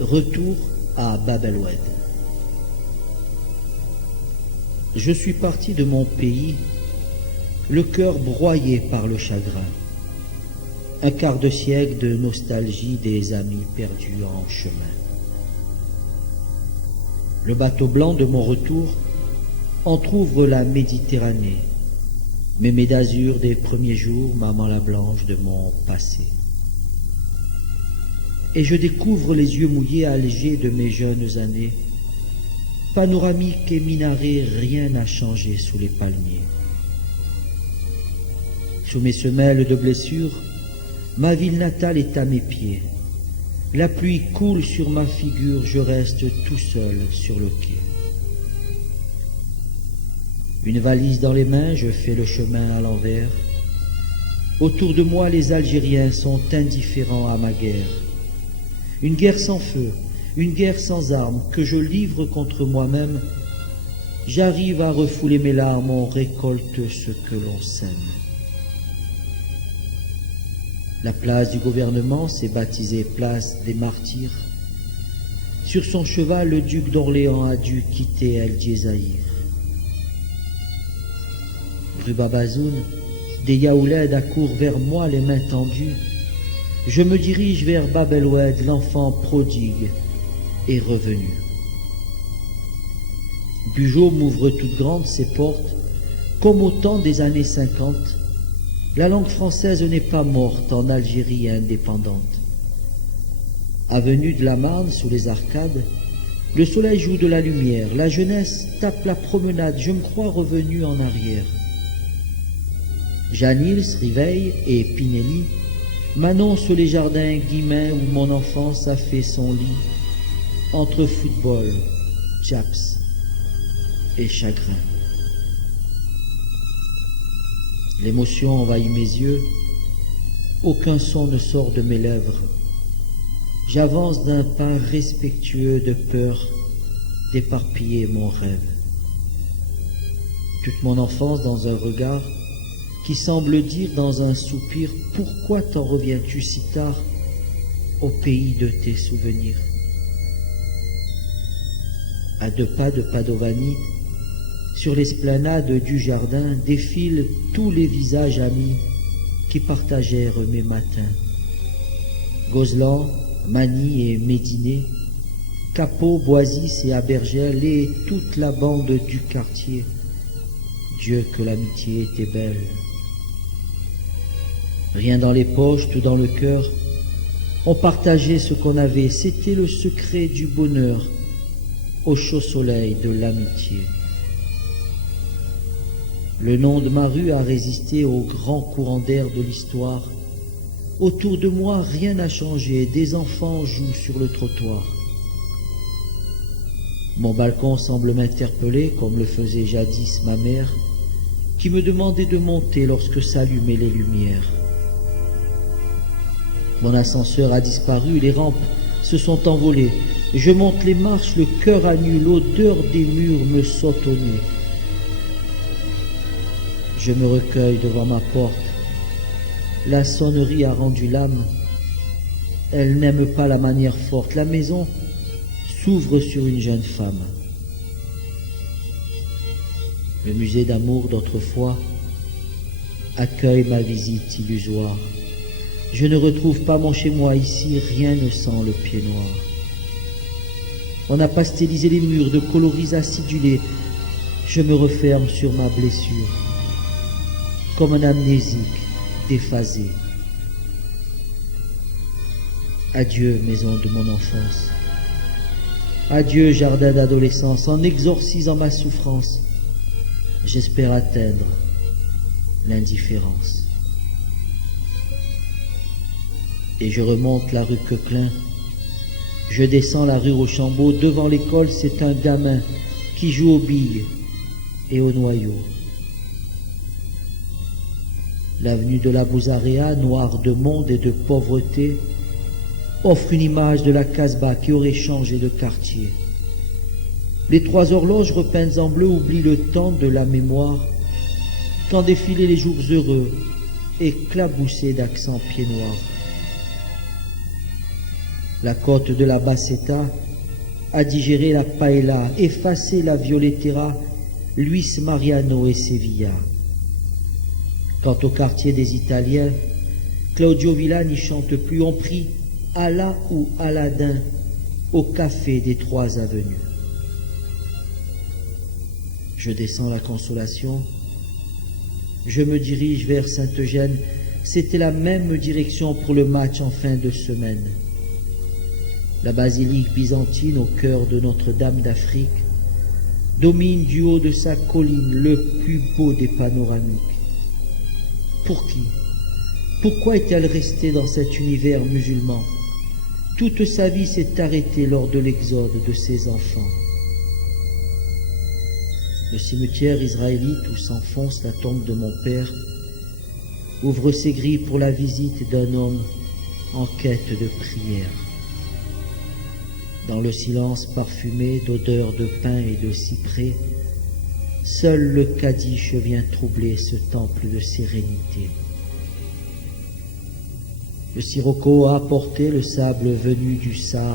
Retour à Bab el-Oued. Je suis parti de mon pays, le cœur broyé par le chagrin. Un quart de siècle de nostalgie des amis perdus en chemin. Le bateau blanc de mon retour entr'ouvre la Méditerranée, mémé d'azur des premiers jours, maman la blanche de mon passé. Et je découvre les yeux mouillés allégés de mes jeunes années. Panoramique et minaret, rien n'a changé sous les palmiers. Sous mes semelles de blessures, ma ville natale est à mes pieds. La pluie coule sur ma figure, je reste tout seul sur le quai. Une valise dans les mains, je fais le chemin à l'envers. Autour de moi, les Algériens sont indifférents à ma guerre. Une guerre sans feu, une guerre sans armes que je livre contre moi-même. J'arrive à refouler mes larmes, on récolte ce que l'on sème. La place du gouvernement s'est baptisée place des martyrs. Sur son cheval, le duc d'Orléans a dû quitter El Djezaïr. Rue Babazoun, des yaoulèdes accourent vers moi les mains tendues. Je me dirige vers Bab el-Oued, l'enfant prodigue est revenu. Bugeaud m'ouvre toute grande ses portes, comme au temps des années 50. La langue française n'est pas morte en Algérie indépendante. Avenue de la Marne, sous les arcades, le soleil joue de la lumière, la jeunesse tape la promenade, je me crois revenu en arrière. Janils, Riveil et Pinelli m'annoncent les jardins guillemins où mon enfance a fait son lit, entre football, chaps et chagrin. L'émotion envahit mes yeux, aucun son ne sort de mes lèvres. J'avance d'un pas respectueux de peur d'éparpiller mon rêve. Toute mon enfance dans un regard qui semble dire dans un soupir « Pourquoi t'en reviens-tu si tard au pays de tes souvenirs ?» À 2 pas de Padovani, sur l'esplanade du jardin, défilent tous les visages amis qui partagèrent mes matins. Gozlan, Mani et Médinet, Capot, Boisis et Abergel et toute la bande du quartier. Dieu que l'amitié était belle. Rien dans les poches, tout dans le cœur. On partageait ce qu'on avait, c'était le secret du bonheur, au chaud soleil de l'amitié. Le nom de ma rue a résisté au grand courant d'air de l'histoire. Autour de moi, rien n'a changé, des enfants jouent sur le trottoir. Mon balcon semble m'interpeller, comme le faisait jadis ma mère, qui me demandait de monter lorsque s'allumaient les lumières. Mon ascenseur a disparu, les rampes se sont envolées. Je monte les marches, le cœur à nu, l'odeur des murs me saute au nez. Je me recueille devant ma porte. La sonnerie a rendu l'âme. Elle n'aime pas la manière forte. La maison s'ouvre sur une jeune femme. Le musée d'amour d'autrefois accueille ma visite illusoire. Je ne retrouve pas mon chez-moi, ici rien ne sent le pied noir. On a pastelisé les murs de coloris acidulés. Je me referme sur ma blessure, comme un amnésique déphasé. Adieu maison de mon enfance. Adieu jardin d'adolescence, en exorcisant ma souffrance, j'espère atteindre l'indifférence. Et je remonte la rue Coquelin, je descends la rue Rochambeau, devant l'école c'est un gamin qui joue aux billes et aux noyaux. L'avenue de la Bouzarea, noire de monde et de pauvreté, offre une image de la Casbah qui aurait changé de quartier. Les 3 horloges repeintes en bleu oublient le temps de la mémoire, quand défilaient les jours heureux, éclaboussés d'accents pieds noirs. La côte de la Basseta a digéré la paella, effacé la violetera, Luis Mariano et Sevilla. Quant au quartier des Italiens, Claudio Villa n'y chante plus. On prie Allah ou Aladin au café des 3 avenues. Je descends la Consolation, je me dirige vers Saint-Eugène. C'était la même direction pour le match en fin de semaine. La basilique byzantine au cœur de Notre-Dame d'Afrique domine du haut de sa colline le plus beau des panoramiques. Pour qui? Pourquoi est-elle restée dans cet univers musulman? Toute sa vie s'est arrêtée lors de l'exode de ses enfants. Le cimetière israélite où s'enfonce la tombe de mon père ouvre ses grilles pour la visite d'un homme en quête de prière. Dans le silence parfumé d'odeurs de pin et de cyprès, seul le Kaddish vient troubler ce temple de sérénité. Le sirocco a apporté le sable venu du Sahara.